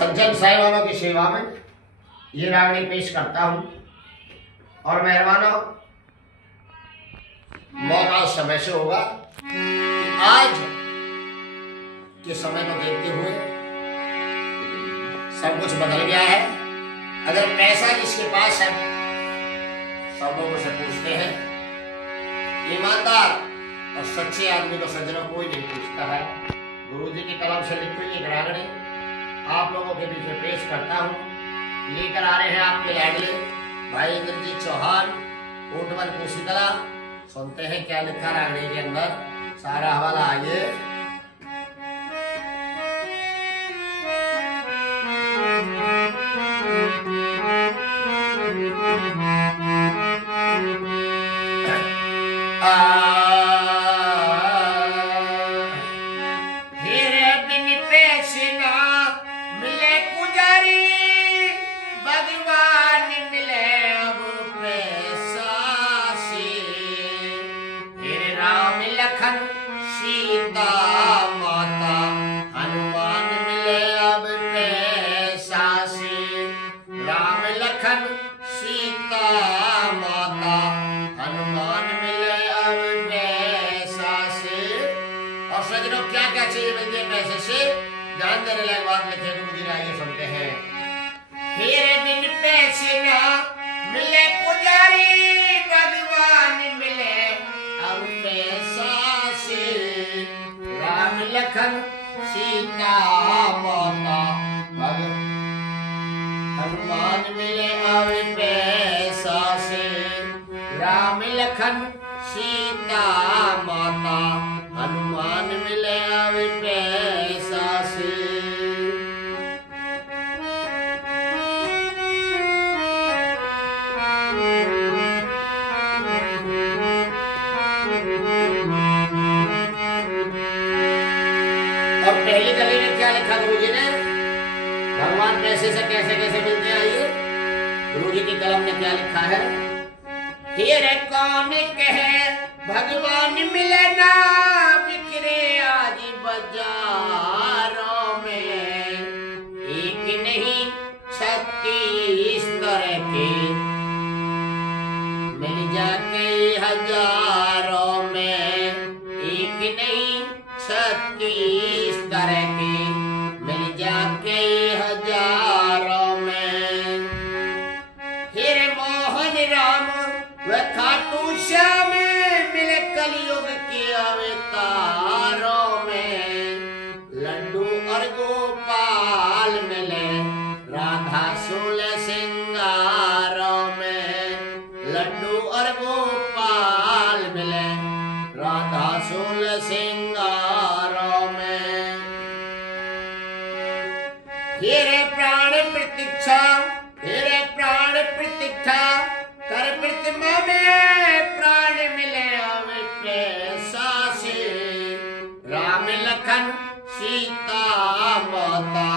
सज्जन साहिबानों की सेवा में ये रागनी पेश करता हूँ। और मेहरबानों, मौका समय से होगा कि आज के समय को देखते हुए सब कुछ बदल गया है। अगर पैसा जिसके पास है, सब लोगों से पूछते हैं, ईमानदार और सच्चे आदमी को सज्जनों कोई नहीं पूछता है। गुरु जी की कलम से लिखी हुई एक रागनी आप लोगों के बीच में पेश करता हूँ। लेकर आ रहे हैं आपके लाडले भाई इंद्रजीत चौहान, कोटवन कोशिकला। सुनते हैं क्या लिखा रागनी के अंदर, सारा हवाला आइए। ध्यान देने लायक बात लिखे गुरु जी ने, आइए सुनते हैं। तेरे बिन पैसे ना मिले पुजारी, भगवान मिले अब पैसा से। राम लखन सीता माता हनुमान मिले अब पैसा से। राम लखन सीता माता हनुमान मिले अब पैसा से। और पहली कली में क्या लिखा गुरु जी ने, भगवान पैसे से कैसे कैसे मिलते हैं, आइए गुरु जी की कलम ने क्या लिखा है। तेरे कौन कहे भगवान मिले ना, बिखरे आज बाजारों में। एक नहीं 36 तरह के मिल जाके हजारों में। एक नहीं 36 तरह के मिल जाके हजारों में। फिर मोहन राम व खाटू श्याम मिले कलयुग के अवतारों में। लड्डू और गोपाल मिले राधा सोल सिंगारों में। लड्डू और गोपाल मिले राधा सोल सिंगारों में। तेरे प्राण प्रतीक्षा, तेरे प्राण प्रतीक्षा कर प्रतिमा में। प्राण मिले अब पैसा से। राम लखन सीता माता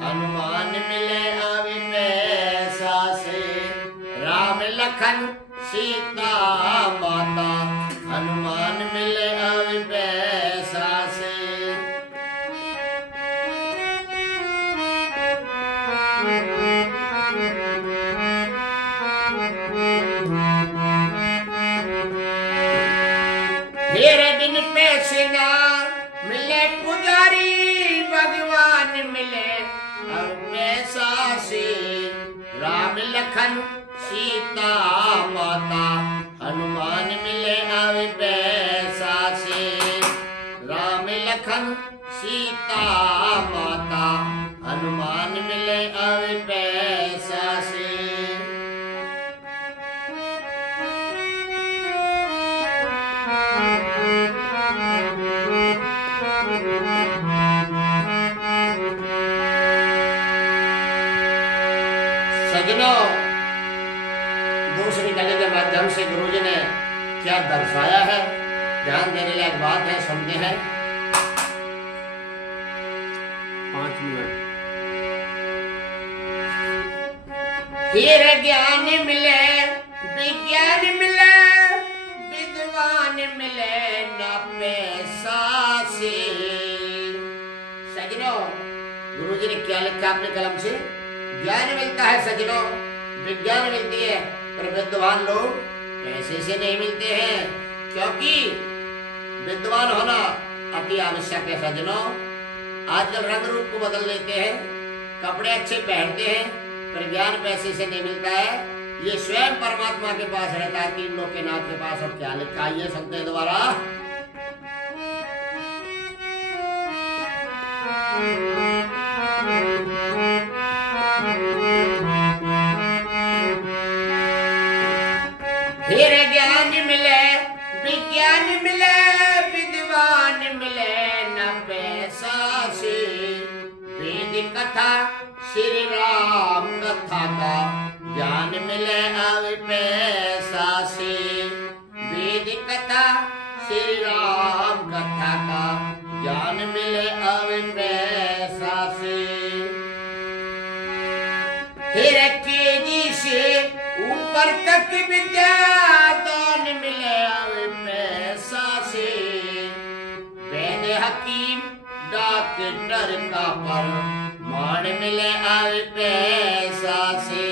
हनुमान मिले अब पैसा से। राम लखन सीता माता हनुमान मिले अब पैसा से। तेरे बिन पैसे ना मिले पुजारी, भगवान मिले अब पैसा से। राम लखन सीता माता हनुमान मिले अब पैसा से। राम लखन सीता माता हनुमान मिले अब पैसा से। सज्जनों, दूसरी कली के माध्यम से गुरु जी ने क्या दर्शाया है, ध्यान देने लायक बात है, सुनते हैं। 5 मिनट। तेरे ज्ञान मिले विज्ञान मिले, विद्वान मिले न पैसा से। सज्जनों, गुरुजी ने क्या लिखा अपने कलम से? ज्ञान मिलता है सज्जनों, विज्ञान मिलती है, पर विद्वान लोग पैसे से नहीं मिलते हैं, क्योंकि विद्वान होना अति आवश्यक है सज्जनों। आजकल रंग रूप को बदल लेते हैं, कपड़े अच्छे पहनते हैं, पर ज्ञान पैसे से नहीं मिलता है। ये स्वयं परमात्मा के पास रहता है, तीन लोग के नाथ के पास। और क्या लिखा है सुनते हैं दोबारा। फिर ज्ञान मिले, विज्ञान मिले, विद्वान मिले न पैसा से। वेद कथा श्री राम कथा का ज्ञान मिले अब पैसा से। वेद कथा श्री राम कथा का ज्ञान मिले अब पैसा से। फिर केजी से ऊपर तक विद्या दान मिले अब पैसा से। वैद हकीम डॉक्टर का प्रमाण मिले अब पैसा से।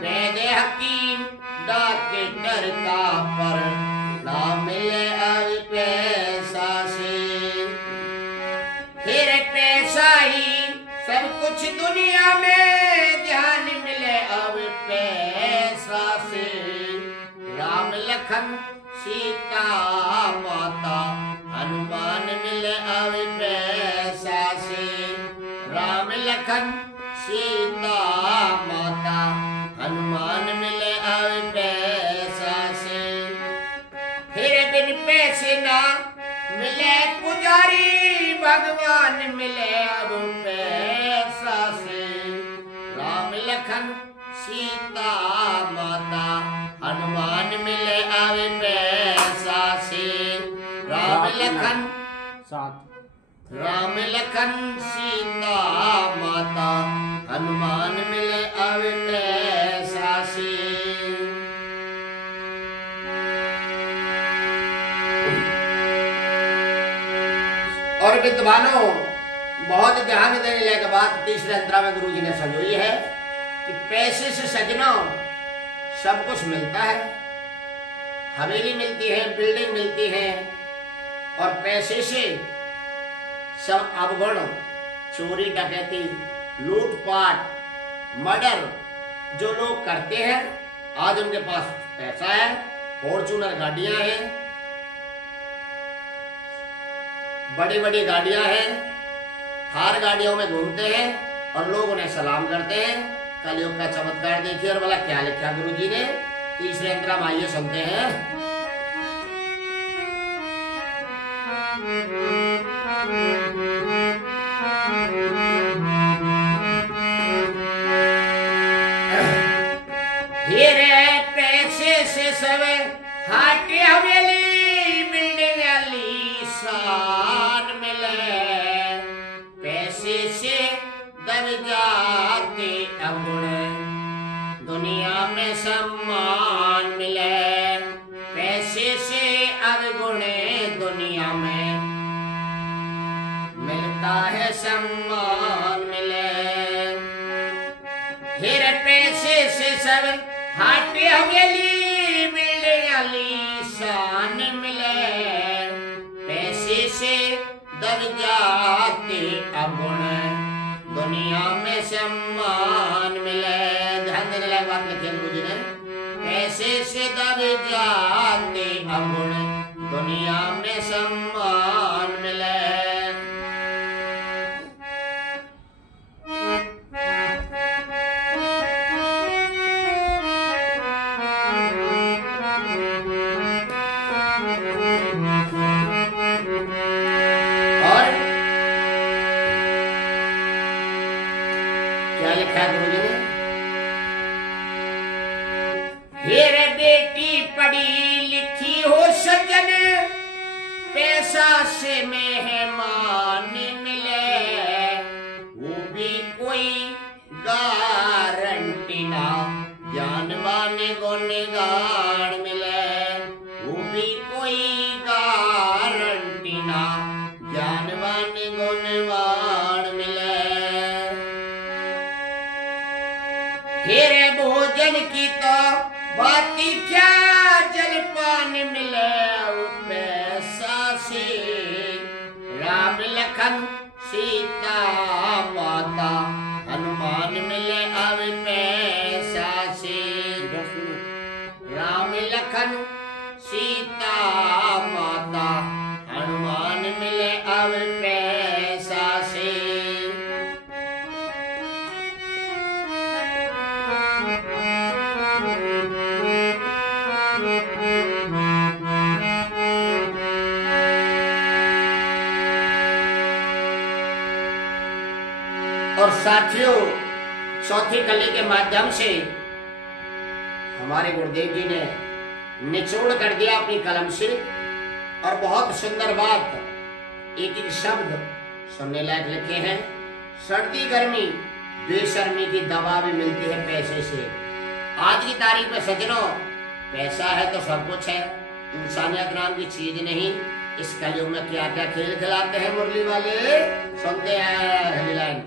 वैद हकीम डॉक्टर का प्रमाण मिले अब पैसा से। फिर पैसा ही सब कुछ दुनिया में, ध्यान मिले अब पैसा से। राम लखन सीता माता हनुमान मिले अब पैसा से। राम लखन सीता माता हनुमान मिले अब पैसा से। फिर बिन पैसे ना मिले पुजारी, भगवान मिले अब पैसा से। राम लखन सीता माता हनुमान मिले अब पैसा से। राम लखन राम लखन सीता माता हनुमान मिले अब पैसा से। और विद्वानों, बहुत ध्यान देने लायक बात तीसरे अंतरा में गुरुजी ने समझाई है कि पैसे से सज्जनों सब कुछ मिलता है। हवेली मिलती है, बिल्डिंग मिलती है, और पैसे से सब अवगुण, चोरी डकैती, लूटपाट, मर्डर जो लोग करते हैं, आज उनके पास पैसा है, फॉर्च्यूनर गाड़ियां हैं, बड़ी बड़ी गाड़ियां हैं, थार गाड़ियों में घूमते हैं और लोग उन्हें सलाम करते हैं। कलयुग का चमत्कार देखिए। और बोला क्या लिखा गुरुजी ने तीसरे अंतरा में, आइए सुनते हैं। हीरे पैसे से सब हाटे हवेली, बिल्डिंग आलीशान मिले। पैसे से दब जाते अवगुण, दुनिया में सम्मान मिले। पैसे से अवगुण दुनिया में मिलता है, सम्मान मिले। फिर पैसे से सब हाटे हवेली, बिल्डिंग आलीशान मिले। पैसे से दब जाते अवगुण, दुनिया में सम्मान मिले। ध्यान देने लायक बात लिखी है गुरुजी ने। पैसे से दब जाते अवगुण, दुनिया में सम्मान मिले। और क्या लिखा है गुरुजी ने? मेरे बेटी पढ़ी लिखी हो सज्जन, पैसा से मेहमान मिले। वो भी कोई गारंटी ना, ज्ञानवान गुणगान मिले। वो भी कोई गारंटी ना, ज्ञानवान गुणवान मिले। जलपान की तो बाती क्या, जलपान मिले पैसा से। राम लखन सीता माता हनुमान मिले अब पैसा से। राम लखन सीता माता हनुमान मिले अब पैसा से। और साथियों, चौथी कली के माध्यम से हमारे गुरुदेव जी ने निचोड़ कर दिया अपनी कलम से, और बहुत सुंदर बात, एक एक शब्द सुनने लायक लिखे हैं। सर्दी गर्मी बेशर्मी की दवा भी मिलती है पैसे से। आज की तारीख में सज्जनों, पैसा है तो सब कुछ है, इंसानियत नाम की चीज नहीं। इस कलयुग में क्या क्या खेल खिलाते हैं मुरली वाले, सुनते हैं हेडलाइन।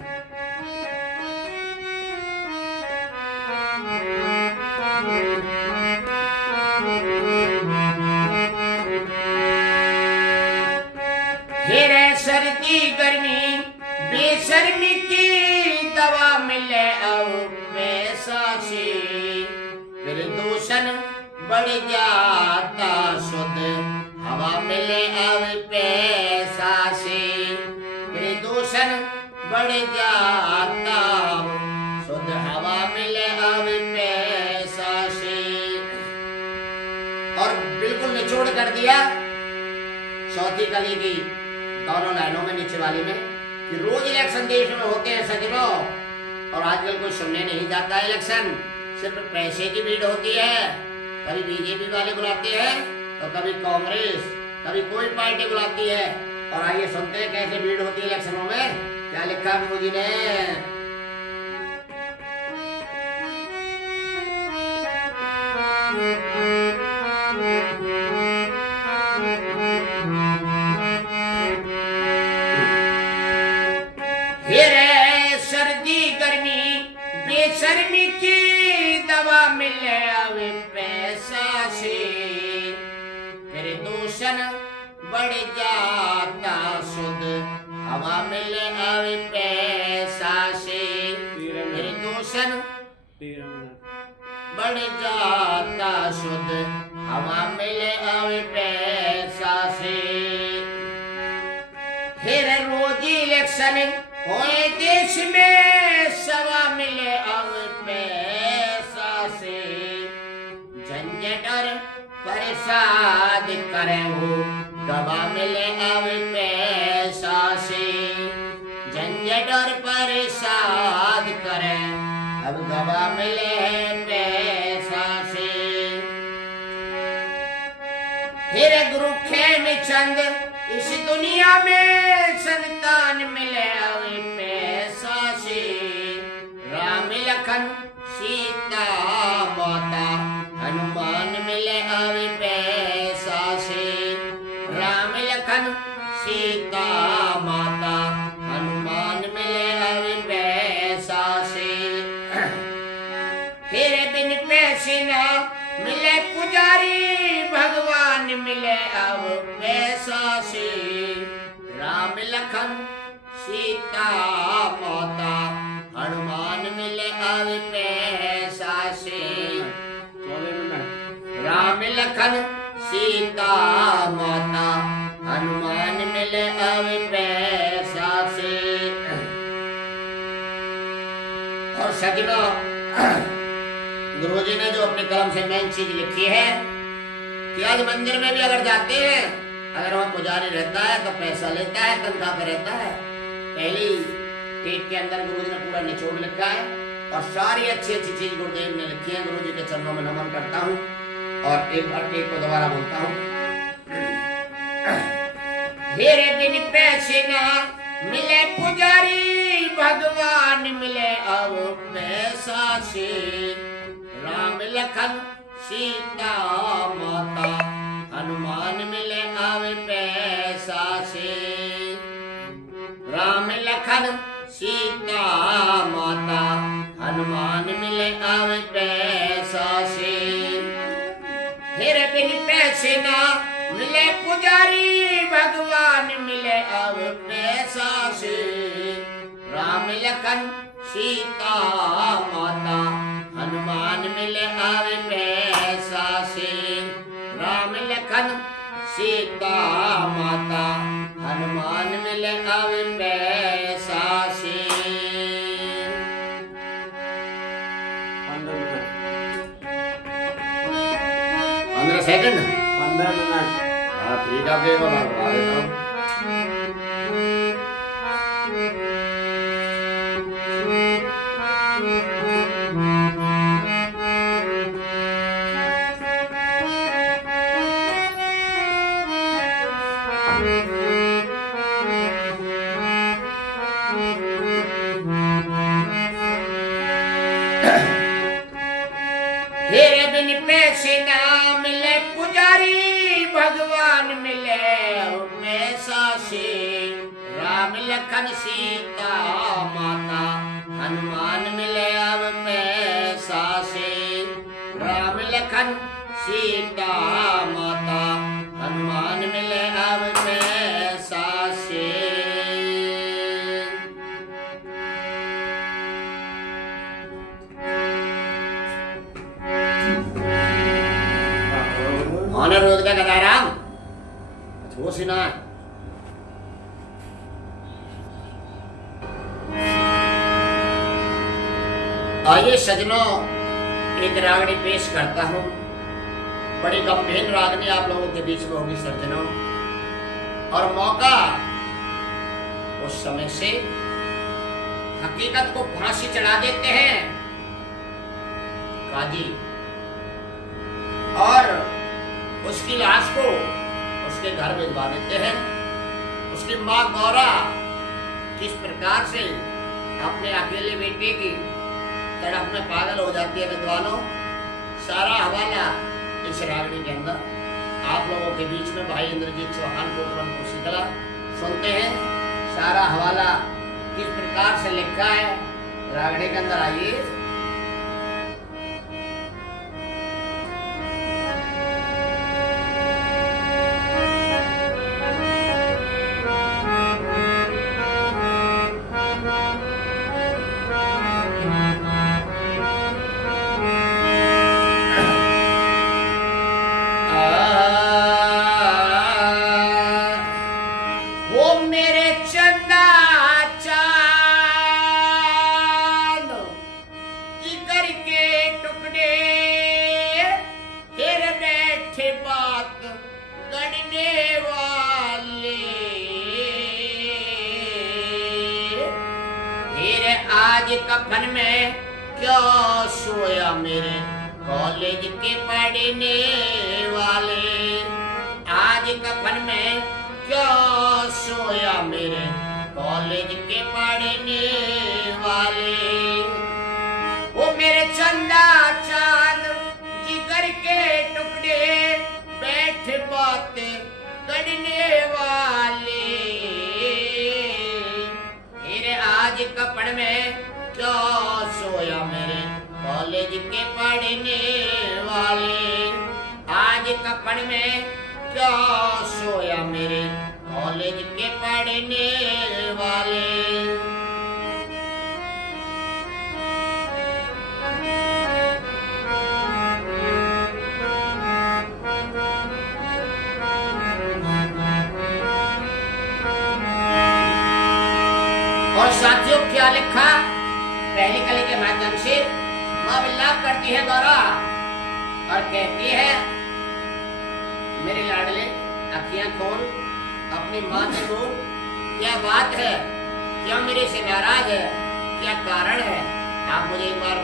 फिर सर्दी गर्मी बेशर्मी की दवा मिले अब पैसा से। फिर दूषण बढ़ जाता शुद्ध हवा मिले अब पैसा से। फिर दूषण बढ़ जाता शुद्ध हवा मिले अब पैसा से। और बिल्कुल निचोड़ कर दिया चौथी कली की दोनों लाइनों में, नीचे वाली में, कि रोज इलेक्शन देश में होते हैं सज्जनों, और आजकल कोई सुनने नहीं जाता इलेक्शन, सिर्फ पैसे की भीड़ होती है। कभी बीजेपी वाले बुलाते हैं तो कभी कांग्रेस, कभी कोई पार्टी बुलाती है। और आइए सुनते हैं कैसे भीड़ होती है इलेक्शनों में। क्या लिखा गुरु जी ने? सर्दी गर्मी बेशर्मी की दवा मिले अब पैसा से। फिर दूषण बढ़ जाता शुद्ध हवा मिले अब पैसा से। फिर दूषण बढ़ जाता शुद्ध हवा मिले अब पैसा से। फिर रोज इलेक्शन होए देश में सवा मिले अब पैसा से। झंझट और परेशान करे हो दवा मिले अब पैसा से। झंझट और परेशान करे अब दवा मिले पैसा से। फिर गुरु खेम चंद इस दुनिया में संतान मिले अब पैसा से। राम लखन सीता माता हनुमान मिले अब पैसा से। राम लखन सीता माता हनुमान मिले अब पैसा से। फिर बिन पैसे ना मिले पुजारी भगवान मिले अब पैसा से। राम लखन सीता माता हनुमान मिले अब पैसा से। राम लखन सीता माता हनुमान मिले अब पैसा से। और सज्जनों, गुरुजी ने जो अपनी कलम से मेन चीज लिखी है कि आज मंदिर में भी अगर जाते हैं, अगर वहाँ पुजारी रहता है तो पैसा लेता है, तनख्वाह पे रहता है। पहली टेक के अंदर गुरुजी ने पूरा निचोड़ लिखा है, और सारी अच्छी अच्छी चीज गुरुदेव ने लिखी है। गुरुजी के चरणों में नमन करता हूँ, और एक बार टेक को दोबारा बोलता हूँ। मेरे बिन पैसे ना मिले पुजारी भगवान मिले अब पैसा से। राम लखन सीता माता हनुमान मिले अब पैसा से। राम लखन सीता माता हनुमान मिले अब पैसा बिन पैसे ना मिले पुजारी, भगवान मिले अब पैसा से। राम लखन सीता माता, हनुमान मिले अब पैसा से। राम लखन सीता माता, हनुमान मिले अब पैसा से। 15 सेकंड 15 मिनट। हाँ ठीक है, आपके बता देता हूँ। तेरे बिन पैसे ना मिले पुजारी, भगवान मिले पैसा से। राम लखन सीता माता, हनुमान मिले अब पैसा से। राम लखन सीता माता, हनुमान मिले अब पैसा से। ऑनर रोकता गदाराम वो सुना। आइए सजनों, एक रागनी पेश करता हूं। बड़ी गंभीर रागनी आप लोगों के बीच में होगी सज्जनों। और मौका उस समय से हकीकत को फांसी चढ़ा देते हैं काजी, और उसकी लाश को उसके घर भिजवा देते हैं। उसकी माँ गौरा किस प्रकार से अपने अकेले बेटे की तड़प में पागल हो जाती है विद्वानों, सारा हवाला इस रागनी के अंदर आप लोगों के बीच में भाई इंद्रजीत चौहान को शीतला सुनते हैं। सारा हवाला किस प्रकार से लिखा है रागनी के अंदर, आइए। आज कफन में क्यों सोया मेरे कॉलेज के पढ़ने वाले। आज कफन में क्यों सोया मेरे कॉलेज के पढ़ने वाले। वो मेरे चंदा चांद जिगर के टुकड़े बैठ बातें करने वाले। आज कपड़ में क्यों सोया मेरे कॉलेज के पढ़ने वाले। आज कपड़ में क्यों सोया मेरे कॉलेज के पढ़ने वाले। और साथियों क्या लिखा पहली कली के माध्यम से माँ विलाप करती है गौरा और कहती है, मेरे लाडले अखियां खोल, अपनी माँ से बोल, क्या बात है, क्या मेरे से नाराज है, क्या कारण है। आप मुझे एक बार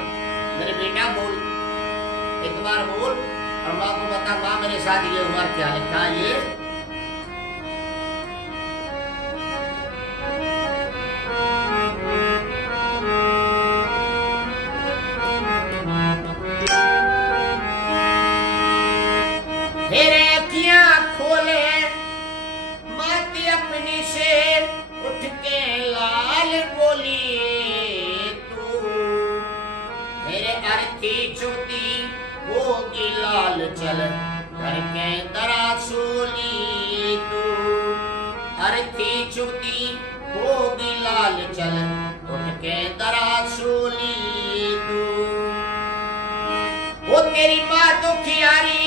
मेरे बेटा बोल, एक बार बोल और माँ को बता माँ मेरे साथ ये हुआ। क्या लिखा ये, तेरे अखियां खोले माती अपनी से उठ के लाल बोली तू। मेरे अर्थी चोटी होगी लाल चल करके दरा सूली तू अर्थी चुती होगी लाल चल उठ के दरा सूली तू वो तेरी माँ दुखियारी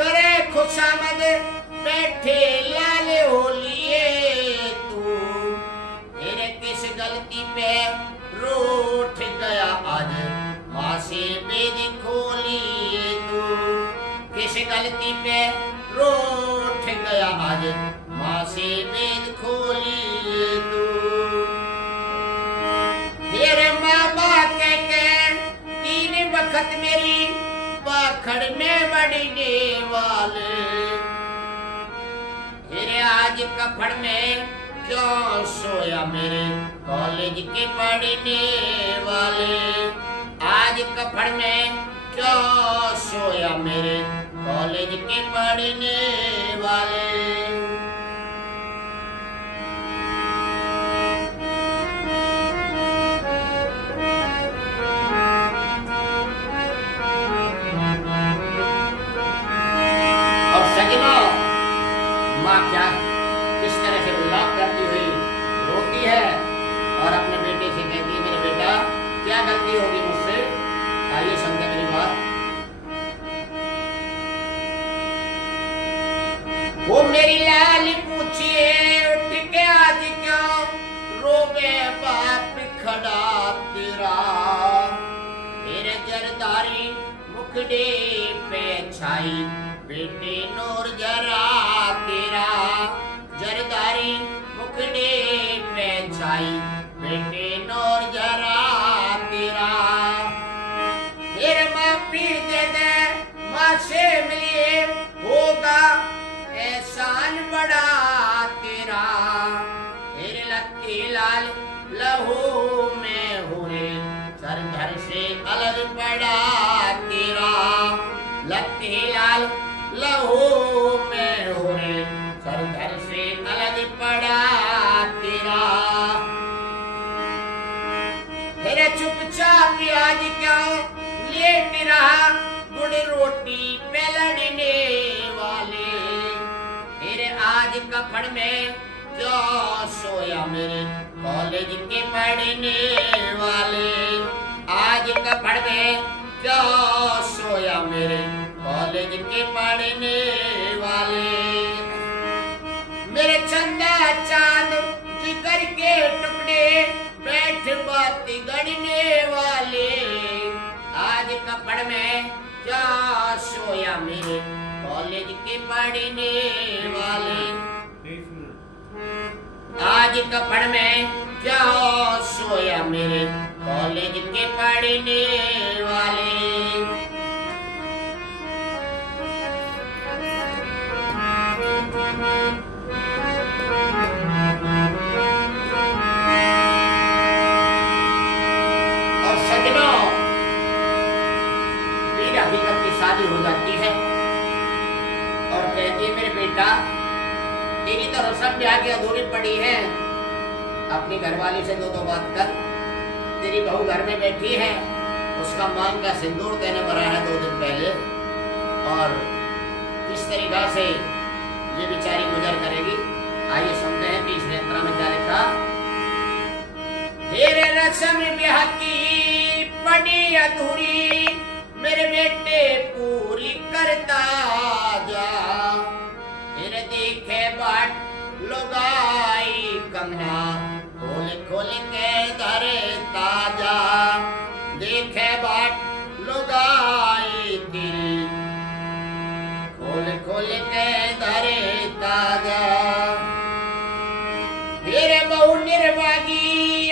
करे खुशामद बैठे लाल होलिए तू तेरे किस गलती पे रूठ गया आज माँ से बेद खोलिए तू किस गलती पे रूठ गया आज माँ से बेद खोलिए तू तेरे मामा कह के 3 वक्त मेरी बाखड़ में बढ़ने वाले तेरे आज कफड़ में क्यों सोया मेरे कॉलेज के पढ़ने वाले आज कफड़ में क्यों सोया मेरे कॉलेज के पढ़ने वाले माँ क्या किस तरह से विलाप करती हुई रोती है और अपने बेटे से कहती है मेरे बेटा क्या गलती होगी मुझसे आइए समझे मेरी बात वो मेरी लाल पूछिए उठ के आज क्यों रोवे बाप खड़ा तेरा मेरे जरदारी मुखड़े पे छाई बेटे नूर जरा तेरा जरदारी मुखड़े पे छाई बेटे नूर जरा तेरा फिर माफी दे दे माँ से मिलिए होगा एहसान बड़ा तेरा फिर लत्ती लाल लहू में हो रे सर धर से अलग पड़ा तेरा लत्ती लाल लहू में हो रे सर धर से अलग पड़ा तेरा तेरे चुपचाप आज क्यों लेट रहा गुड़ रोटी बेलने वाले तेरे आज कफड़ में क्यों सोया मेरे कॉलेज के पढ़ने वाले आज कफड़ में क्यों सोया मेरे कॉलेज के पढ़ने वाले मेरे चंदा चांद जिगर के टुकड़े बैठ बाती गढ़ने वाले आज कपड़ में क्या सोया मेरे कॉलेज के पढ़ने वाले आज कपड़ में क्या सोया मेरे कॉलेज के पढ़ने वाले हकीकत की शादी हो जाती है और कहती है मेरे बेटा तेरी तो रस्म ब्याह की अधूरी पड़ी है अपनी घरवाली से दो बात कर तेरी बहू घर में बैठी है उसका मांग का सिंदूर देने पड़ा है 2 दिन पहले और किस तरीका से ये बेचारी गुजर करेगी आइए सुनते हैं 30 नेत्रा में क्या लिखा तेरे रस्म ब्याह की पड़ी अधूरी मेरे बेटे पूरी करता जा तेरे देखे बाट लुगाई कंगना खोल खोल के धरे ताजा देखे बाट लुगाई तेरी खोल खोल के धरे ताजा तेरे बहु निर्वागी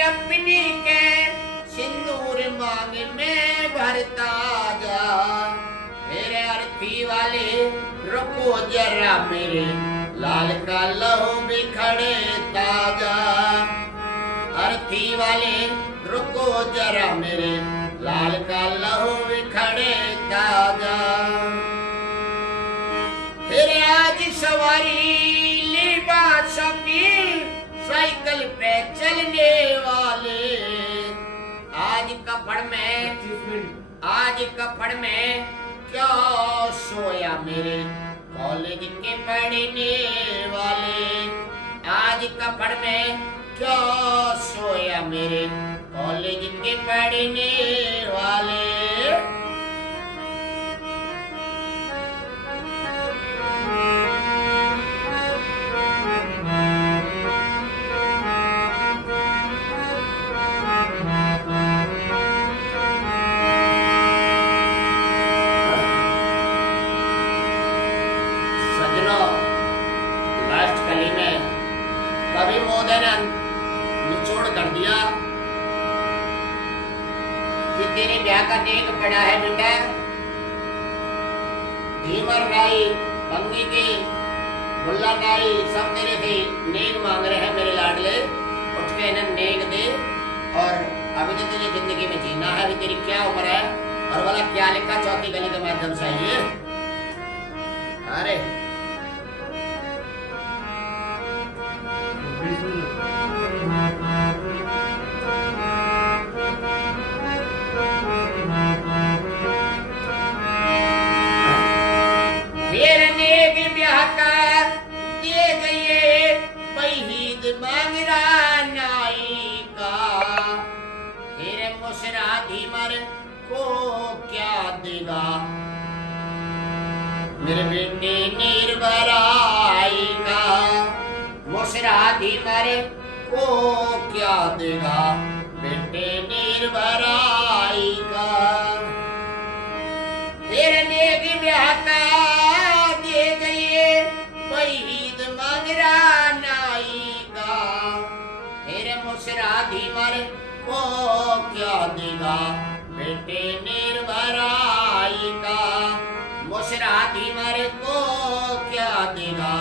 अपनी के सिंदूर मांग में भरता जा मेरे अर्थी वाले रुको जरा मेरे लाल का लहू बिखरे ताजा अर्थी वाले रुको जरा मेरे लाल का लहू बिखरे ताजा फिर आज सवारी लिबासों की साइकिल पे चलने वाले आज कपड़ में क्यों सोया मेरे कॉलेज के पढ़ने वाले, आज कपड़ में क्या सोया मेरे कॉलेज के पढ़ने वाले। लास्ट कली में कवि महोदय ने निचोड़ कर दिया कि तेरे ब्याह का नेक पड़ा है बेटा। धीमर नाई, भंगी की, मुल्ला नाई सब तेरे से नेक मांग रहे हैं मेरे लाडले, उठ के इन्हें नेक दे। और अभी तो तुझे जिंदगी में जीना है, अभी तेरी क्या उम्र है और वाला क्या लिखा चौथी गली के माध्यम से आइए। अरे को क्या देगा मेरे बेटे निर्भराई का, मुसराधी मरे को क्या देगा बेटे निर्भराई का। तेरे नेगी ब्याह का दे गए वहीद मंगरा नाई का, तेरे मुसराधी मरे को क्या देगा बेटे निर्भराई का, मुसराधी मरे को क्या देगा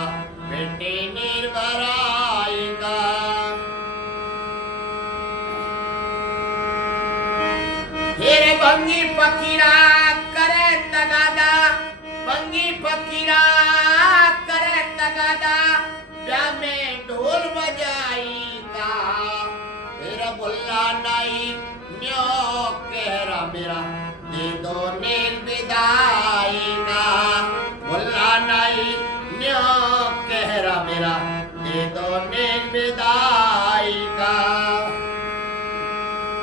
बेटे निर्भराई का। तेरे भंगी फकीरा करे तगादा, भंगी फकीरा करे तगादा, ब्याह में ढोल बजाई का। तेरा बुल्ला नाई न्यो कहरा मेरा दे दो निर्विदाई का, बुल्ला नाई न्यो कहरा मेरा दे दो निर्विदाई का।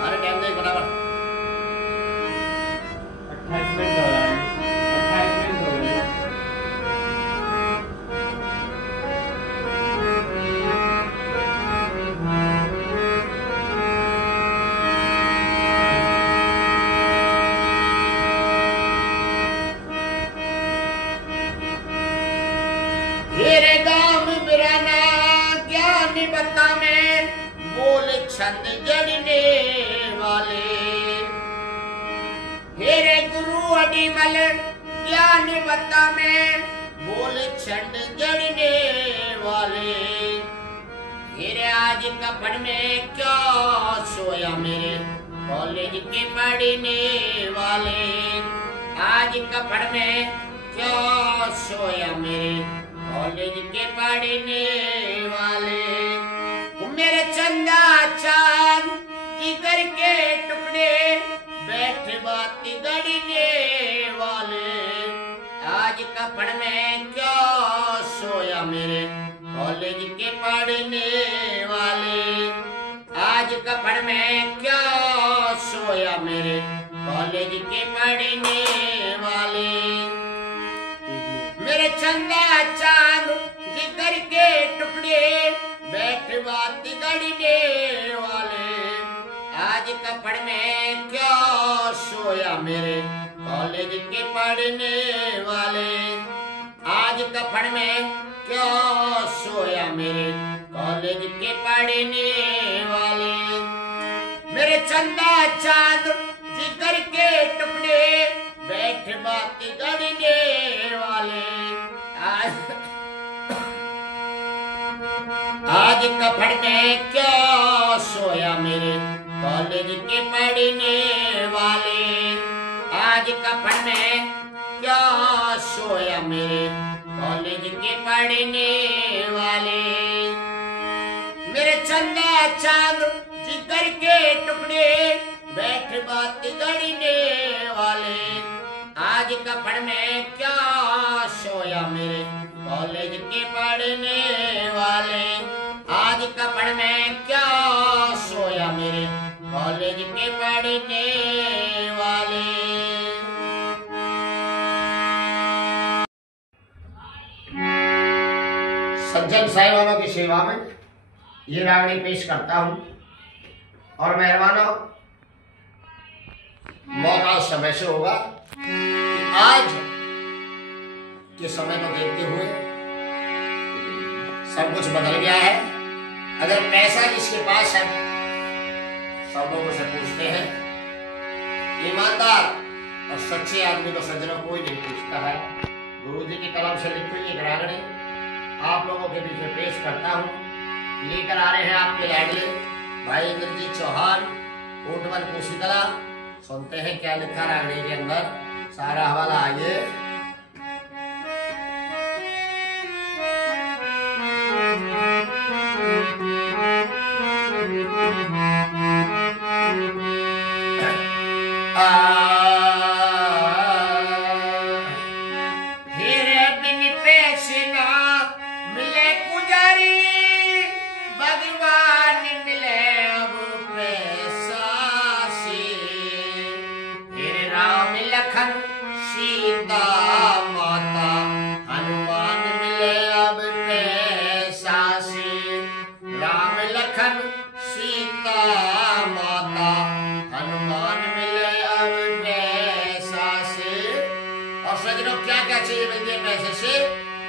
अरे टाइम देख बराबर 28 मिनट हो रहा है, 28 मिनट हो रहे हैं। तेरे गांव बिराना ज्ञान बता में बोल छंद जड़ने वाले, तेरे गुरु अडिमल ज्ञान बता में बोल छंद जड़ने वाले। तेरे आज कपड़ में क्या सोया मेरे कॉलेज के पढ़ने वाले, आज कपड़ में क्या सोया मेरे कॉलेज के पढ़ने वाले। मेरे चंदा चांद जिगर के टुकड़े बैठ बात गड़ने वाले, आज कपड़ में क्या सोया मेरे कॉलेज के पढ़ने वाले, आज कपड़ में क्या सोया मेरे कॉलेज के पढ़ने वाले। मेरे चंदा चांद जिगर के टुकड़े बैठ बात गड़ने वाले, आज कपड़ में क्या सोया मेरे कॉलेज के पढ़ने वाले, आज कपड़ में क्या सोया मेरे कॉलेज के पढ़ने वाले। मेरे चंदा चांद जिगर के टुकड़े बैठ बात गड़ने वाले, आज कपड़ में क्या सोया मेरे कॉलेज के पढ़ने वाले, आज कपड़ में क्या सोया मेरे कॉलेज के पढ़ने वाले। मेरे चंदा चांद जिगर के टुकड़े बैठ बात गड़ने वाले, आज आज कपड़ में क्या सोया मेरे कॉलेज के पढ़ने वाले, आज कपड़ में क्या सोया मेरे कॉलेज के पढ़ने वाले। सज्जन साहिबानों की सेवा में ये रागनी पेश करता हूं और मेहरबानों मौका समय से होगा कि आज के समय को देखते हुए सब कुछ बदल गया है। अगर पैसा जिसके पास है सब लोगों से पूछते हैं, ईमानदार और सच्चे आदमी को सज्जनों कोई नहीं पूछता है। गुरु जी की कलम से लिखी हुई एक रागनी आप लोगों के बीच में पेश करता हूँ। लेकर आ रहे हैं आपके लाडले भाई इंद्रजीत चौहान, कोटवन कुशीतला। सुनते हैं क्या लिखा रागनी के अंदर, सारा हवाला आइए।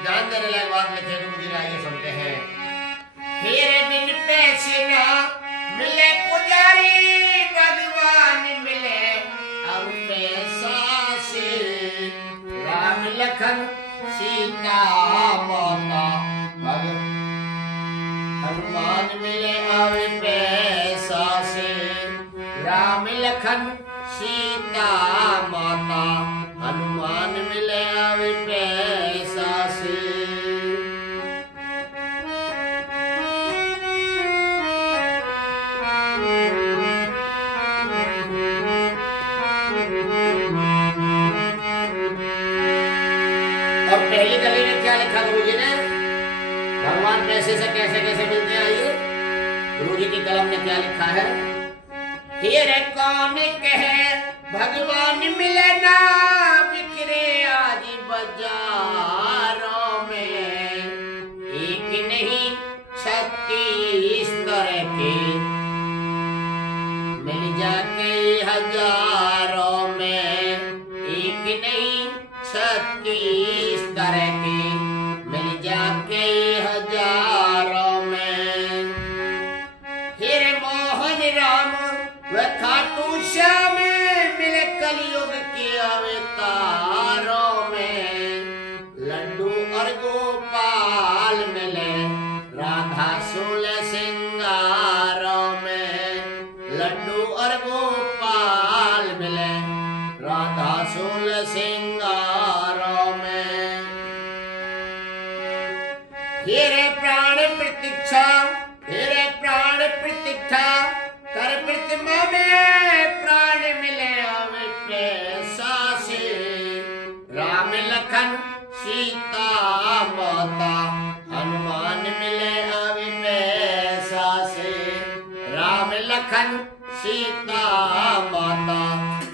ध्यान देने लायक बात लिखे गुरु जी ने, आइए सुनते हैं। तेरे बिन पैसे ना मिले पुजारी, भगवान मिले अब पैसा से। राम लखन सीता माता हनुमान मिले अब पैसा से। राम लखन सीता माता हनुमान मिले अब पैसा से। और पहली गली में क्या लिखा गुरु जी ने, भगवान पैसे से कैसे कैसे मिलते हैं, आइए गुरु जी की कलम ने क्या लिखा है। तेरे कौन कहे भगवान मिले ना, बिखरे आज बाजारों में। एक नहीं 36 तरह के मिल जाके हजारों में। एक नहीं 36 तरह के मिल जाके हजारों में। फिर मोहन राम व खाटू श्याम मिले कलयुग के अवतारों में। लड्डू और गोपाल मिले राधा सोल सिंगारों में। लड्डू और गोपाल मिले राधा सोल सिंगारों में। तेरे प्राण प्रतीक्षा, तेरे प्राण प्रतीक्षा कर प्रतिमा में। प्राण मिले अब पैसा से। राम लखन सीता माता हनुमान मिले अब पैसा से। राम लखन सीता माता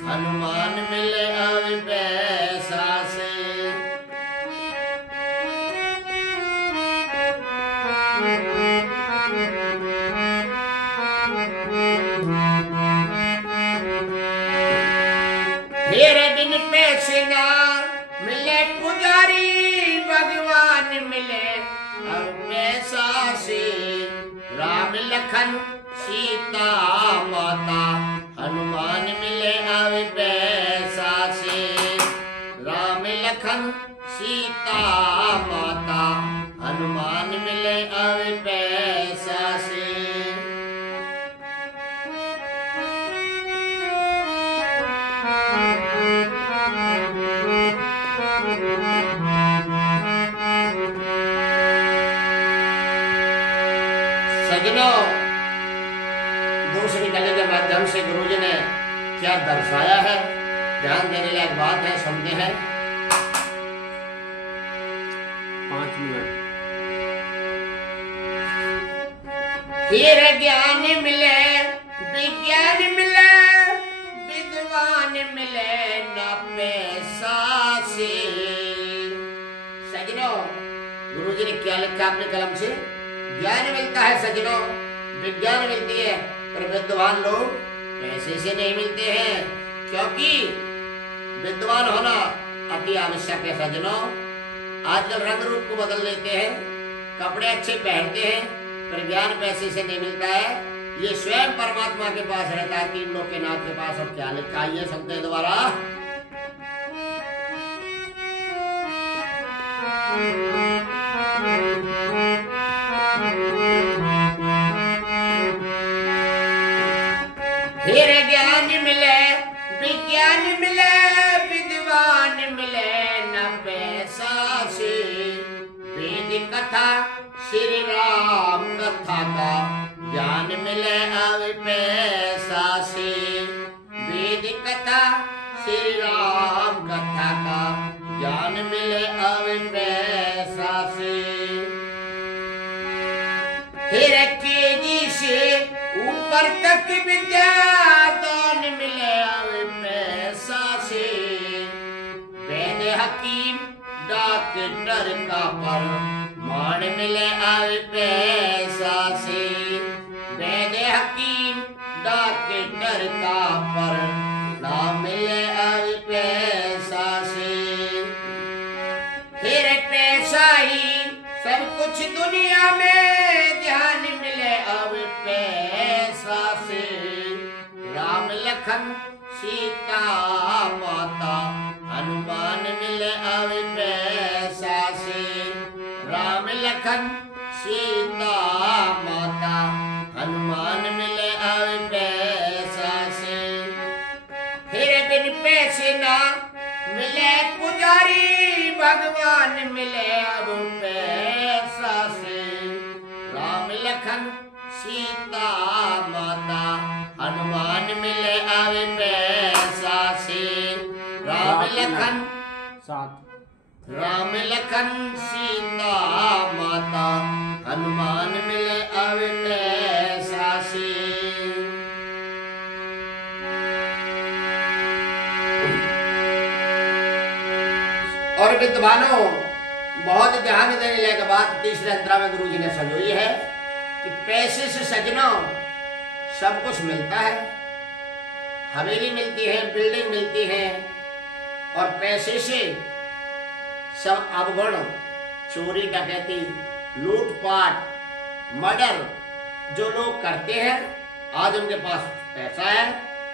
हनुमान मिले अब पैसा से। तेरे बिन पैसे ना मिले पुजारी, भगवान मिले अब पैसा से। राम लखन सीता माता हनुमान मिले अब पैसा से। राम लखन सीता माता हनुमान मिले अब पैसा से। सज्जनों, दूसरी कली के माध्यम से गुरुजी ने क्या दर्शाया है ध्यान देने लायक बात है, सुनते हैं। 5 मिनट। फिर ज्ञान मिले, विज्ञान मिले, विद्वान मिले न पैसा से। सजनों, गुरु जी ने क्या लिखा अपने कलम से? ज्ञान मिलता है सजनों, विज्ञान मिलती है, पर विद्वान लोग पैसे से नहीं मिलते हैं, क्योंकि विद्वान होना अति आवश्यक है सजनों। आजकल रंग रूप को बदल लेते हैं, कपड़े अच्छे पहनते हैं, पर ज्ञान पैसे से नहीं मिलता है। ये स्वयं परमात्मा के पास रहता है, तीन लोग के नाथ के पास। और क्या लिखा है, सुनते हैं दोबारा। फिर ज्ञान मिले, विज्ञान मिले, विद्वान मिले न पैसा से। वेद कथा श्री राम कथा का ज्ञान मिले अब पैसा से। वेद कथा श्री राम कथा का ज्ञान मिले अब पैसा से। फिर केजी से ऊपर तक विद्या दान मिले अब पैसा से। वैद हकीम डॉक्टर का प्रमाण मिले अब पैसा से। वैद हकीम डॉक्टर का प्रमाण मिले अब पैसा से। फिर पैसा ही सब कुछ दुनिया में, ध्यान मिले अब पैसा से। राम लखन सीता माता हनुमान मिले अब पैसा से। राम लखन सीता माता हनुमान मिले अब पैसा से। फिर बिन पैसे ना मिले पुजारी, भगवान मिले अब पैसा से। राम लखन सीता माता हनुमान मिले अब पैसा से। राम लखन 7। राम लखन सीता माता हनुमान मिले अब पैसा से। और विद्वानों, बहुत ध्यान देने लायक बात तीसरे अंतरा में गुरु जी ने समझाई है कि पैसे से सजनों सब कुछ मिलता है। हवेली मिलती है, बिल्डिंग मिलती है, और पैसे से सब अवगुण, चोरी डकैती, लूटपाट, मर्डर जो लोग करते हैं, आज उनके पास पैसा है,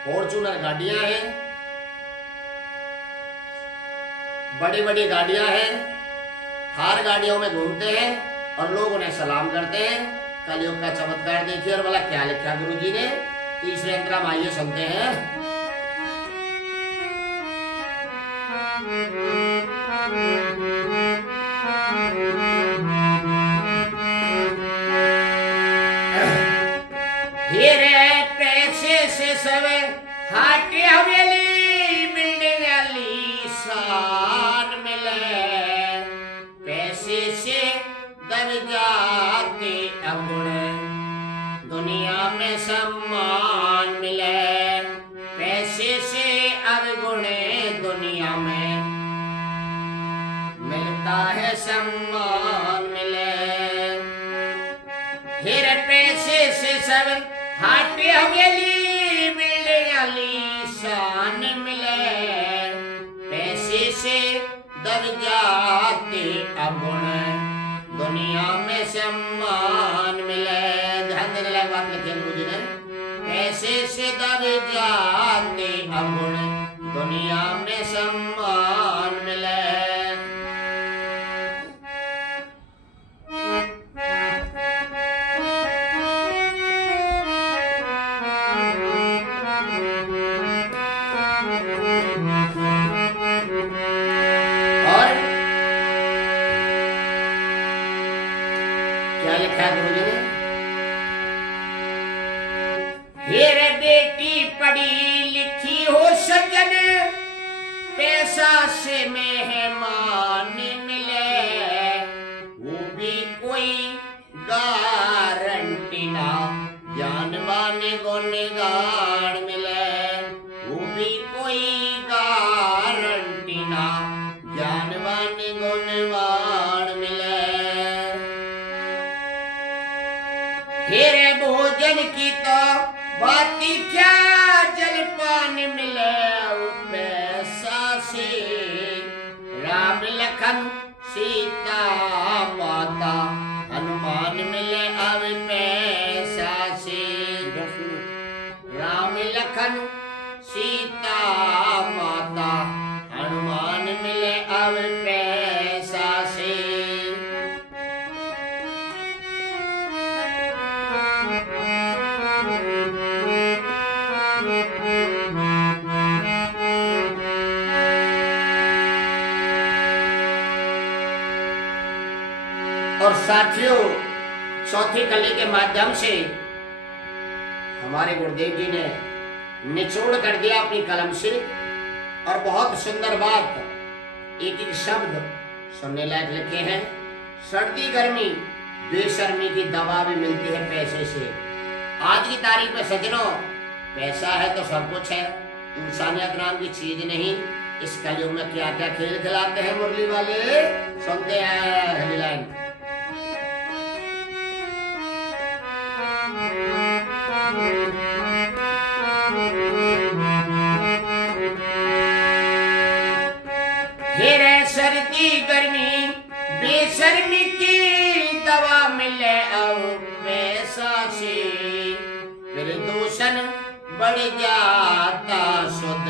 फॉर्च्यूनर गाड़ियां हैं, बड़ी बड़ी गाड़ियां हैं, थार गाड़ियों में घूमते हैं और लोग उन्हें सलाम करते हैं। कलयुग का चमत्कार देखिए। और बोला क्या लिखा गुरु जी ने तीसरे अंतरा में, आइए सुनते हैं। हीरे पैसे से सब हाटी हवेली, बिल्डिंग आलीशान मिले। पैसे से दब जाते अवगुण, दुनिया में सम्मान मिले। पैसे से अवगुण दुनिया में मिलता है, सम्मान मिले। फिर पैसे से सब हाटी हवेली, बिल्डिंग आलीशान मिले। पैसे से दब जाते अवगुण, दुनिया में सम्मान मिले। ध्यान देने लायक बात लिखी गुरु जी ने। पैसे से दब जाते अवगुण, दुनिया में सम्मान मिले। और क्या लिखा है गुरु जी ने? मेरे बेटी पढ़ी लिखी हो सज्जन, पैसा से मेहमान मिले, वो भी कोई गारंटी ना, ज्ञानवान गुणगान मिले, वो भी कोई गारंटी ना, ज्ञानवान गुणवान मिले। तेरे भोजन की तो बाती क्या, जलपान मिले पैसा से, राम लखन सीता माता हनुमान मिले अब पैसा से, राम लखन सीता माता हनुमान मिले अब पैसा से। और साथियों, चौथी कली के माध्यम से हमारे गुरुदेव जी ने निचोड़ कर दिया अपनी कलम से, और बहुत सुंदर बात, एक एक शब्द सुनने लायक लिखे हैं। सर्दी गर्मी बेशर्मी की दवा भी मिलती है पैसे से। आज की तारीख में सज्जनों, पैसा है तो सब कुछ है, इंसानियत नाम की चीज नहीं। इस कलयुग में क्या क्या खेल खिलाते हैं मुरली वाले, सुनते हैं हेडलाइन। फिर सर्दी गर्मी बेशर्मी की दवा मिले अब पैसा से, फिर दूषण बढ़ जाता शुद्ध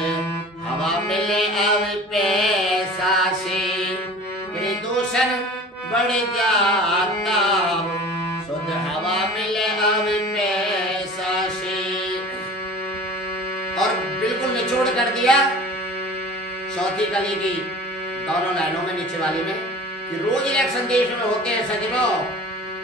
हवा मिले अब पैसा से, फिर दूषण बढ़ जाता शुद्ध हवा मिले अब पैसा से। और बिल्कुल निचोड़ कर दिया चौथी कली की दोनों लाइनों में, नीचे वाली में, कि रोज इलेक्शन देश में होते हैं सज्जनों,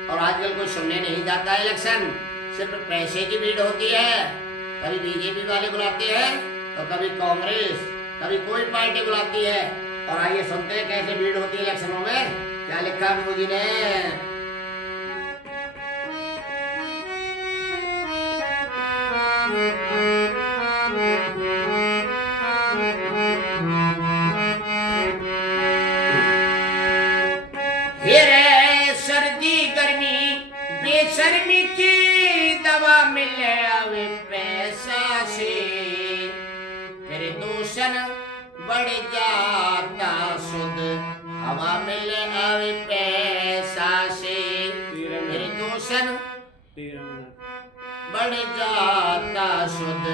और आजकल कोई सुनने नहीं जाता इलेक्शन, सिर्फ पैसे की भीड़ होती है। कभी बीजेपी वाले बुलाते हैं तो कभी कांग्रेस, कभी कोई पार्टी बुलाती है। और आइए सुनते हैं कैसे भीड़ होती है इलेक्शनों में, क्या लिखा गुरु जी ने। सर्दी गर्मी बेशर्मी की दवा मिले अब पैसा से, फिर दूषण बढ़ जाता शुद्ध हवा मिले अब पैसा से, फिर दूषण बढ़ जाता शुद्ध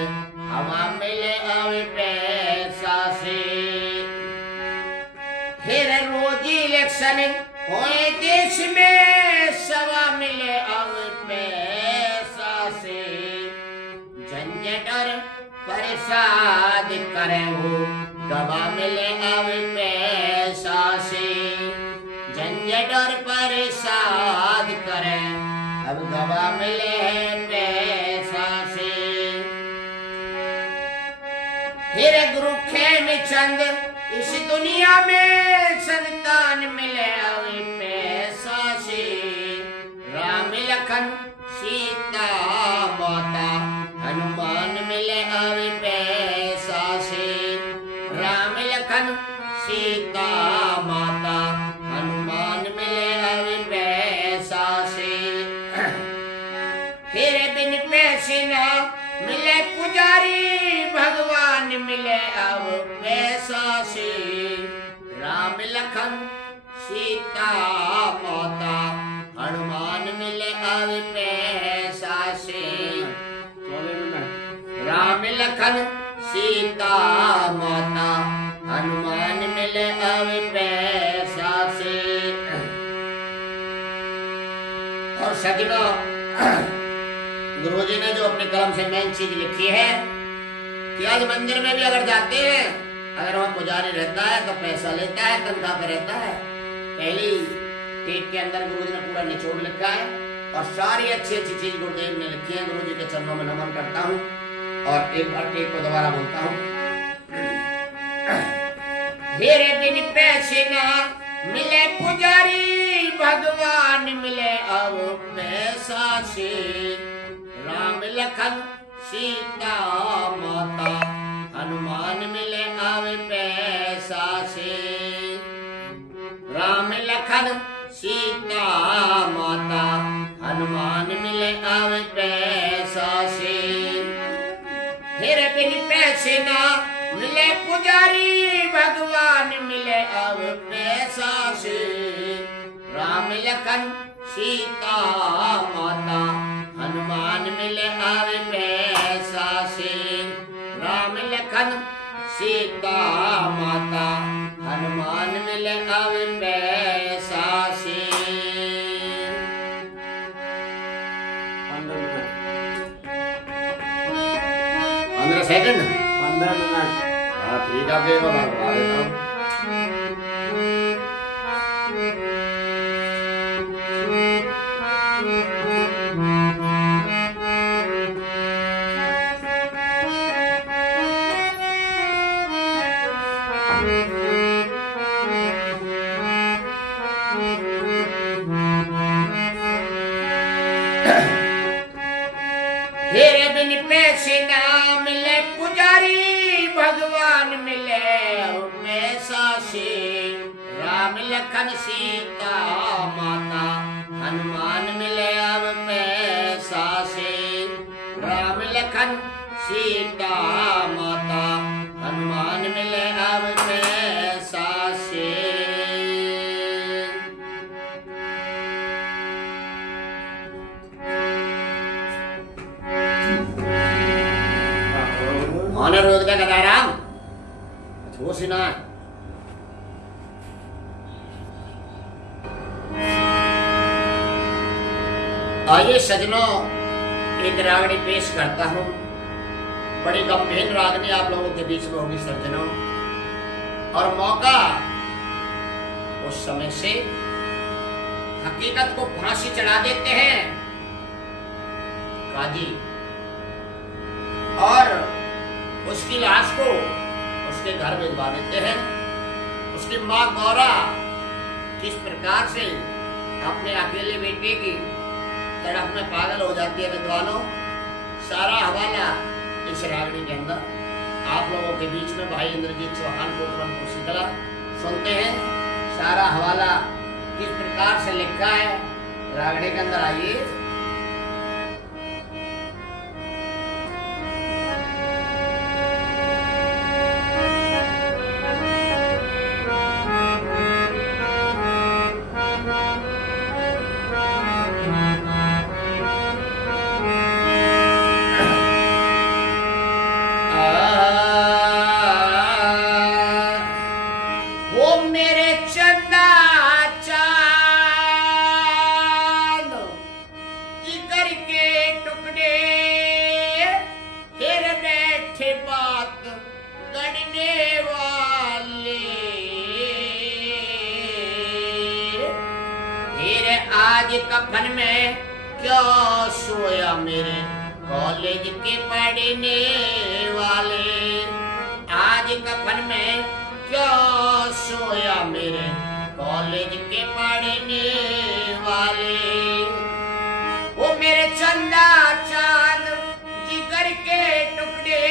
हवा मिले अब पैसा से। फिर रोज इलेक्शन होए देश में सवा मिले अब पैसा से, झंझट और परेशान करे हो दवा मिले अब पैसा से, झंझट और परेशान करे अब दवा मिले पैसा से। फिर गुरु खेम चंद इस दुनिया में संतान मिले अब पैसा से, राम लखन सीता माता हनुमान मिले अब पैसा से, राम लखन सीता माता हनुमान मिले अब पैसा से। फिर बिन पैसे ना मिले पुजारी भगवान मिले अब पैसा से, राम लखन सीता माता हनुमान मिले अब पैसा से, राम लखन सीता माता हनुमान मिले अब पैसा से। और सज्जनों, गुरुजी ने जो अपनी कलम से मेन चीज लिखी है कि आज मंदिर में भी अगर जाते हैं, अगर वहाँ पुजारी रहता है तो पैसा लेता है, तनख्वाह पे रहता है। पहली टेक के अंदर गुरुजी ने पूरा निचोड़ लिखा है, और सारी अच्छी अच्छी चीज गुरुदेव ने लिखी है। गुरुजी के चरणों में नमन करता हूँ, और एक बार टेक को दोबारा बोलता हूँ। तेरे बिन पैसे ना मिले पुजारी, भगवान मिले अब पैसा से। राम लखन सीता माता, हनुमान मिले अब पैसा से। राम लखन सीता माता, हनुमान मिले अब पैसा से। तेरे बिन पैसे ना मिले पुजारी, भगवान मिले अब पैसा से। राम लखन सीता माता, हनुमान मिले अब पैसा से। राम लखन सीता माता, हनुमान मिले अब पैसा से। 15 सेकंड 15 मिनट। हाँ ठीक है, मैं बता देता हूँ। तेरे बिन पैसे ना मिले पुजारी, भगवान मिले पैसा से। राम लखन सीता माता, हनुमान मिले अब पैसा से। राम लखन सीता माता, हनुमान मिले अब पैसा से। ऑनर रोक दे गदाराम, ठोस ना। आइए सजनों, एक रागनी पेश करता हूँ। बड़ी गंभीर रागनी आप लोगों के बीच में होगी सज्जनों। और मौका उस समय से हकीकत को फांसी चढ़ा देते हैं काजी, और उसकी लाश को उसके घर भिजवा देते हैं। उसकी माँ गौरा किस प्रकार से अपने अकेले बेटे की तड़प में पागल हो जाती है विद्वानों, सारा हवाला इस रागनी के अंदर आप लोगों के बीच में भाई इंद्रजीत चौहान को शीतला सुनते हैं। सारा हवाला किस प्रकार से लिखा है रागनी के अंदर, आइए। आज कफन में क्यों सोया मेरे कॉलेज के पढ़ने वाले। आज कफन में क्यों सोया मेरे कॉलेज के पढ़ने वाले। वो मेरे चंदा चांद जिगर के टुकड़े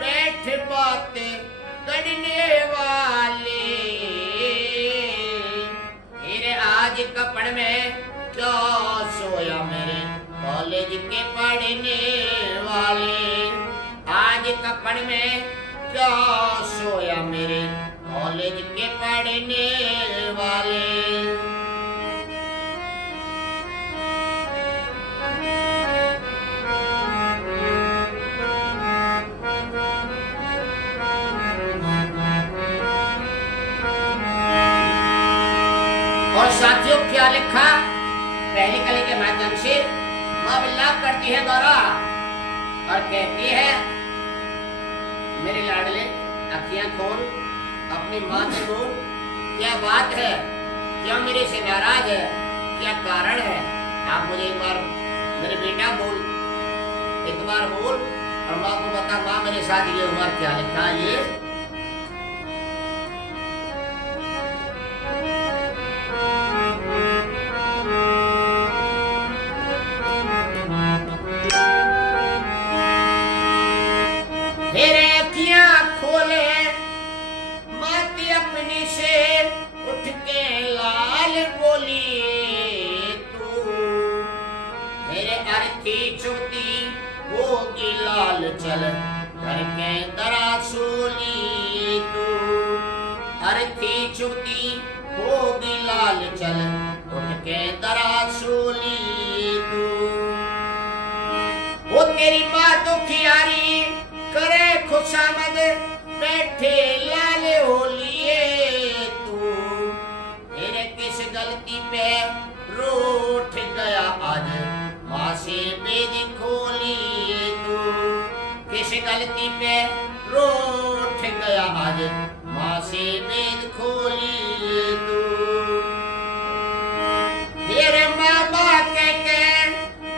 बैठ बातें करने वाले। मेरे आज कफन में क्यों सोया मेरे कॉलेज के पढ़ने वाले। आज कफन में क्यों सोया मेरे कॉलेज के पढ़ने वाले। और साथियों क्या लिखा पहली कली के माध्यम से माँ विलाप करती है गौरा और कहती है, मेरे लाडले अखियां खोल, अपनी माँ से बोल, क्या बात है, क्या मेरे से नाराज है, क्या कारण है। आप मुझे एक बार मेरे बेटा बोल, एक बार बोल और माँ को बता, माँ मेरे साथ ये हुआ क्या लिखा। ये फिर अखियां खोले माती अपनी से उठ के लाल बोली तू, मेरे अर्थी चुती होगी लाल चल घर के दरा सोली तू, अर्थी चुती होगी लाल चल उठ के दरा सोली तू। वो तेरी माँ दुखियारी करे खुशामद बैठे लाल होलिए तू, मेरे किस गलती पे रूठ गया आज माँ से बेद खोलिए तू, किस गलती पे रूठ गया आज माँ से बेद खोलिए तू। तेरे मामा कह के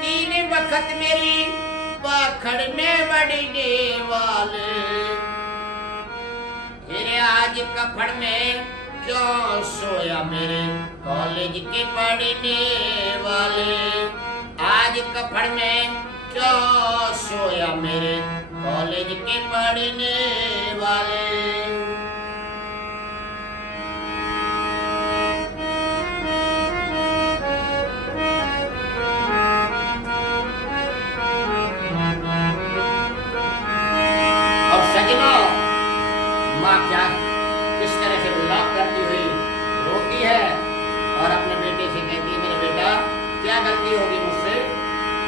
3 वक्त मेरी बाखड़ में बढ़ने वाले, तेरे आज कफड़ में क्यों सोया मेरे कॉलेज के पढ़ने वाले, आज कफड़ में क्यों सोया मेरे कॉलेज के पढ़ने वाले। माँ क्या किस तरह से विलाप करती हुई रोती है और अपने बेटे से कहती है, मेरे बेटा क्या गलती होगी मुझसे,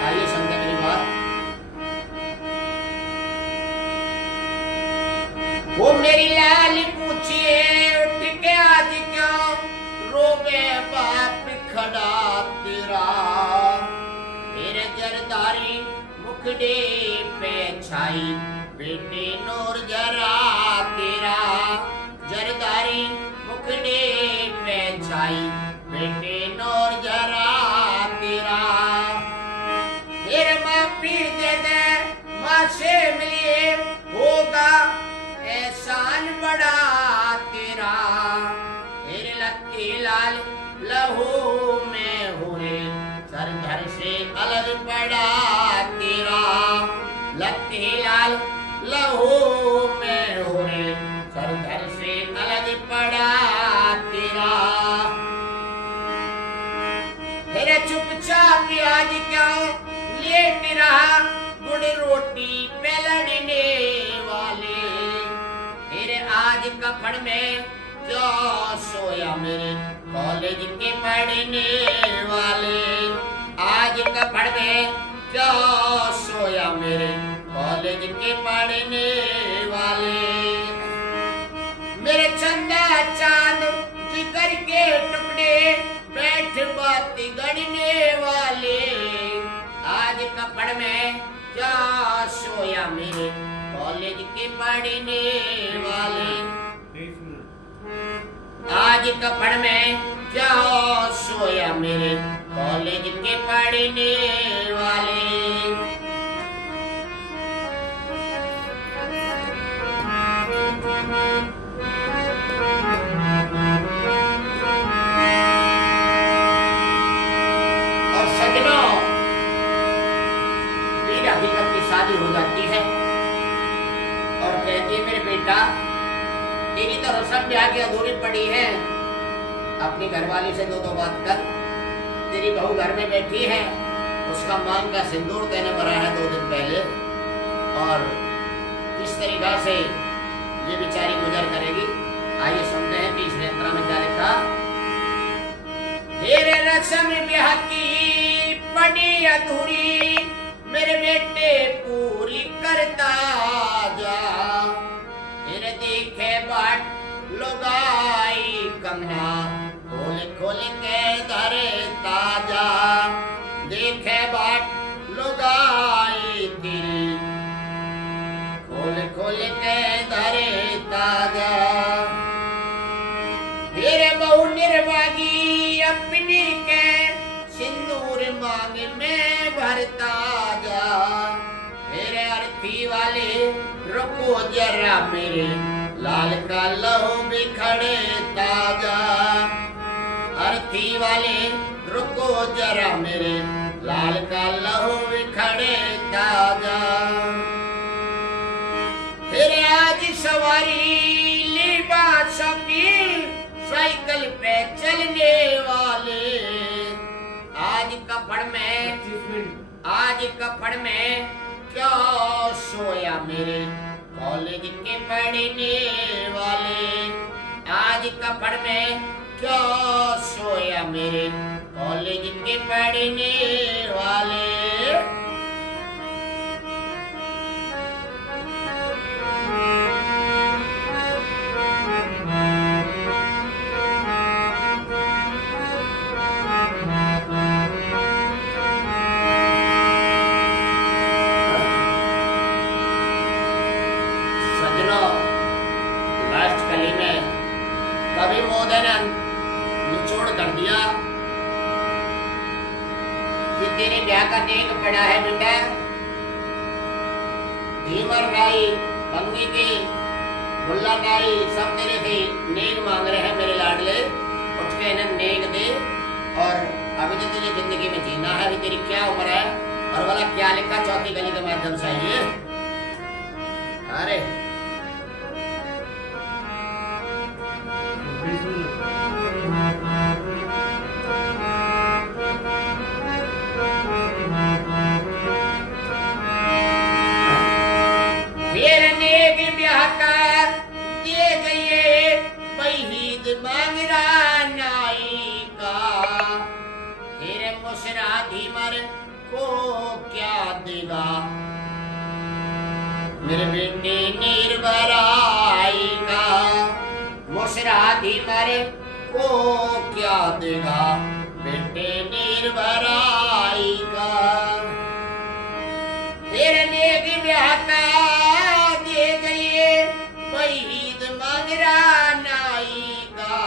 आइए समझे मेरी बात। वो मेरी लाल पूछिए उठ के आज क्यों रोवे बाप खड़ा तेरा, मेरे जरदारी मुखड़े पे छाई बेटे नूर जरा तेरा, जरदारी मुखड़े पे छाई बेटे नूर जरा तेरा। फिर माफी दे दे माँ से मिलिए होगा एहसान बड़ा तेरा, फिर लत्ती लाल लहू में हो रे सर धर से अलग पड़ा तेरा, लत्ती लाल लहू में हो रे सर धर से अलग पड़ा तेरा। तेरे चुपचाप आज क्यों लेट रहा गुड़ रोटी बेलने वाले, तेरे आज कफड़ में क्यों सोया मेरे कॉलेज के पढ़ने वाले, आज कफड़ में क्यों सोया मेरे कॉलेज के पढ़ने वाले। मेरे चंदा चांद जिगर के टुकड़े बैठ बाती गढ़ने वाले, आज कपड़ में क्या सोया मेरे कॉलेज के पढ़ने वाले, आज कपड़ में क्या सोया मेरे कॉलेज के पढ़ने वाले। हकीकत की शादी हो जाती है और कहती है, मेरे बेटा तेरी तो रस्म ब्याह की अधूरी पड़ी है, अपनी घरवाली से दो बात कर, तेरी बहू घर में बैठी है, उसका मांग का सिंदूर देने पड़ा है 2 दिन पहले, और किस तरीका से ये बेचारी गुजर करेगी। आइए सुनते हैं 30वें अंतरा में क्या लिखा। तेरे रस्म ब्याह की पड़ी अधूरी मेरे बेटे पूरी करता जा, तेरे देखे बाट लुगाई कंगना खोल खोल के धरता जा, देखे बाट लुगाई तेरी खोल खोल के धरता जा। तेरे बहु निर्भागी अपनी के सिंदूर मांग में भरता जा, मेरे अर्थी वाले रुको जरा मेरे लाल का लहू बिखरे ताजा, अर्थी वाले रुको जरा मेरे लाल का लहू बिखरे ताजा। कपड़ में 25 मिनट। आज कपड़ में क्या सोया मेरे कॉलेज के पढ़ने वाले। आज कपड़ में क्या सोया मेरे कॉलेज के पढ़ने वाले। लास्ट कली में कवि महोदय ने निचोड़ कर दिया कि तेरे ब्याह का नेक पड़ा है बेटा। धीमर नाई, भंगी की, मुल्ला नाई सब तेरे से नेक मांग रहे हैं मेरे लाडले। उठ के इन्हें नेक दे। और अभी तो तुझे जिंदगी में जीना है। अभी तेरी क्या उम्र है और वाला क्या लिखा चौथी गली के माध्यम से आइए। अरे को क्या देगा मेरे बेटे निर्भराई का। मुसराधी मरे को क्या देगा बेटे निर्भराई का। तेरे नेक ब्याह का दे गए वहीद मंगरा नाई का।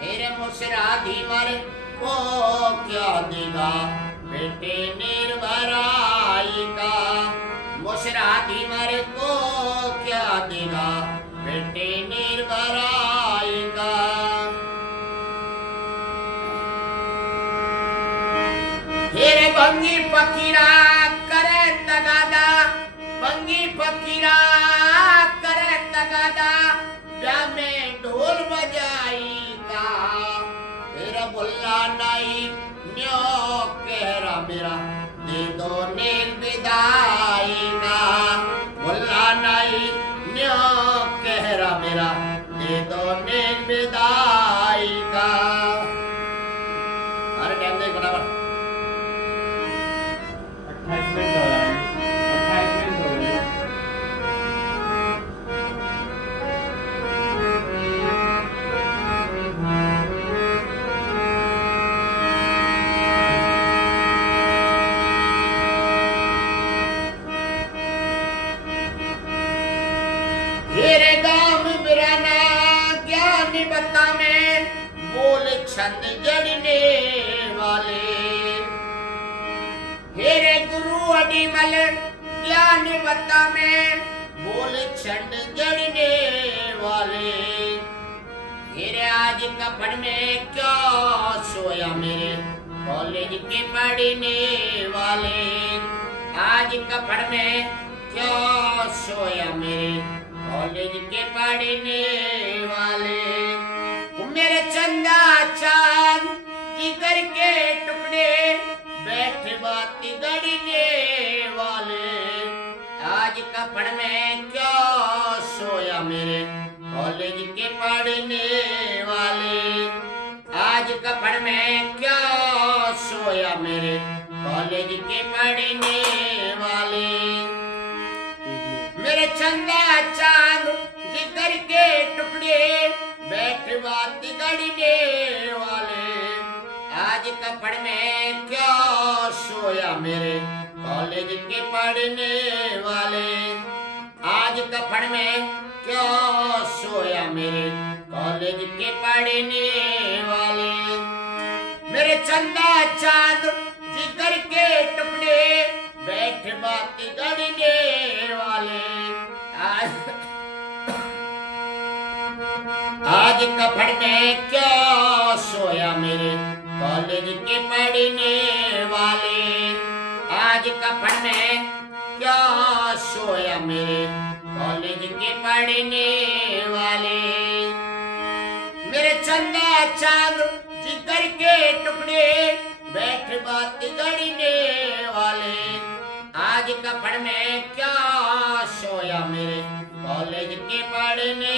तेरे मुसराधी मरे को क्या देगा बेटे निर्भराई का। मुसराधी मर को क्या देगा बेटे निर्भराई का। हेरे भंगी फकीरा करे तगादा, भंगी फकीरा करे तगादा, ब्याह में ढोल बजाएगा। तेरा बुल्ला नाई न्यो कहरा मेरा दे दो निर्विदाई का। बुल्ला नाई न्यो कहरा मेरा दे दो निर्विदाई का। अरे टाइम देख बराबर 28 मिनट हो रहा है। 28 मिनट हो रहे हैं। हेरे गांव बिराना ज्ञान बता में बोल छंद जड़ने वाले। हेरे गुरु अडिमल ज्ञान बता में बोल छंद जड़ने वाले। हेरे आज कपड़ में क्या सोया मेरे कॉलेज के पढ़ने वाले। आज कपड़ में क्या सोया मेरे कॉलेज के पढ़ने वाले। मेरे चंदा चांद जिगर के टुकड़े बैठे बाती गड़ने वाले। आज कपड़ में क्या सोया मेरे कॉलेज के पढ़ने वाले। आज कपड़ में क्या सोया मेरे कॉलेज के पढ़ने वाले। मेरे चंदा चांद जिगर के टुकड़े बैठे बाती गड़ने वाले। आज कपड़ में क्या सोया मेरे कॉलेज के पढ़ने वाले। आज कपड़ में क्या सोया मेरे कॉलेज के पढ़ने वाले। मेरे चंदा चांद जिगर के टुकड़े बैठ बाती गड़ने वाले। आज कपड़ में क्या सोया मेरे कॉलेज के पढ़ने वाले। आज कपड़ में क्या सोया मेरे कॉलेज के पढ़ने वाले। मेरे चंदा चांद जिगर के टुकड़े बैठ बात गढ़ने वाले, आज कपड़ में क्या सोया मेरे कॉलेज के पढ़ने